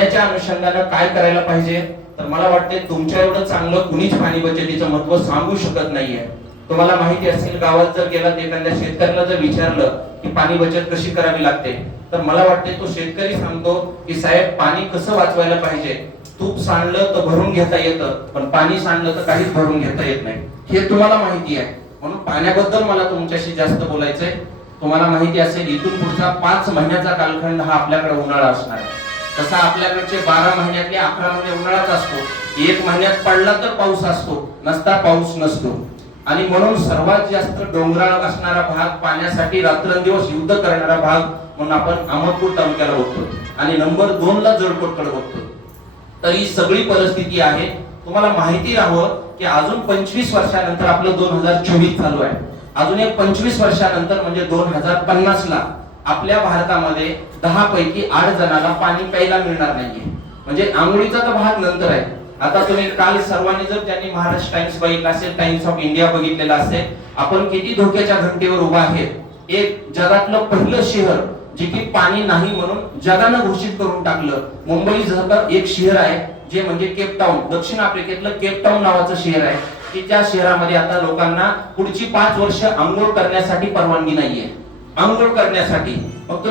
पाण्याच्या अनुषंगाने काय करायला पाहिजे? तर मला वाटते तुमच्या एवढं चांगलं कुणीच पाणी बचतीचं महत्त्व सांगू शकत नाहीये. तुम्हाला माहिती असेल गावात जर गेला एखाद्या शेतकऱ्याला जर विचारलं की पाणी बचत कशी करावी लागते तर मला वाटते तो शेतकरी सांगतो की साहेब पाणी कसं वाचवायला पाहिजे? तूप सांडलं तर भरून घेता येतं पण पाणी सांडलं तर काहीच भरून घेता येत नाही. हे तुम्हाला माहिती आहे. म्हणून पाण्याबद्दल मला तुमच्याशी जास्त बोलायचंय. तुम्हाला माहिती असेल इथून पुढचा पाच महिन्याचा कालखंड हा आपल्याकडे उन्हाळा असणार आहे. तसा आपल्याकडचे बारा महिन्यातले अकरा महिने उन्हाळाच असतो. एक महिन्यात पडला तर पाऊस असतो नसता पाऊस नसतो. आणि म्हणून सर्वात जास्त डोंगराळ असणारा भाग पाण्यासाठी रात्रंदिवस युद्ध करणारा भाग म्हणून आपण अहमदपूर तालुक्याला बघतो आणि नंबर दोन ला जळकोटकडे बघतो तर ही सगळी परिस्थिती आहे. तुम्हाला माहिती राहावं की अजून पंचवीस वर्षानंतर आपलं दोन हजार चोवीस चालू आहे. अजून एक पंचवीस वर्षानंतर म्हणजे दोन हजार पन्नास ला आपल्या भारतामध्ये दहा पैकी आठ जणांना पाणी प्यायला मिळणार नाहीये. म्हणजे आंघोळीचा तर भाग नंतर आहे. आता तुम्ही काल सर्वांनी जर त्यांनी महाराष्ट्र टाइम्स बघितला असेल टाइम्स ऑफ इंडिया बघितलेला असेल आपण किती धोक्याच्या घंटेवर उभा आहे. एक जगातलं पहिलं शहर जे की पाणी नाही म्हणून जगानं घोषित करून टाकलं. मुंबई जर एक शहर आहे जे म्हणजे केपटाऊन दक्षिण आफ्रिकेतलं केप टाउन नावाचं शहर आहे. की त्या शहरामध्ये आता लोकांना पुढची पाच वर्ष आंघोळ करण्यासाठी परवानगी नाहीये. आंघोळ करण्यासाठी. फक्त